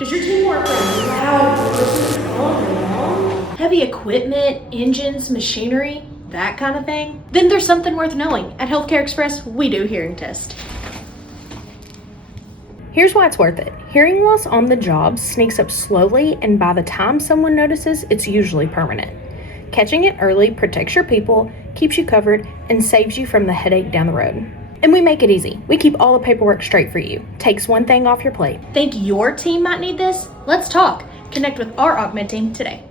Does your team work on loud noises all day long? Heavy equipment, engines, machinery, that kind of thing? Then there's something worth knowing. At HealthCARE Express, we do hearing tests. Here's why it's worth it. Hearing loss on the job sneaks up slowly, and by the time someone notices, it's usually permanent. Catching it early protects your people, keeps you covered, and saves you from the headache down the road. And we make it easy. We keep all the paperwork straight for you. Takes one thing off your plate. Think your team might need this? Let's talk. Connect with our Augment team today.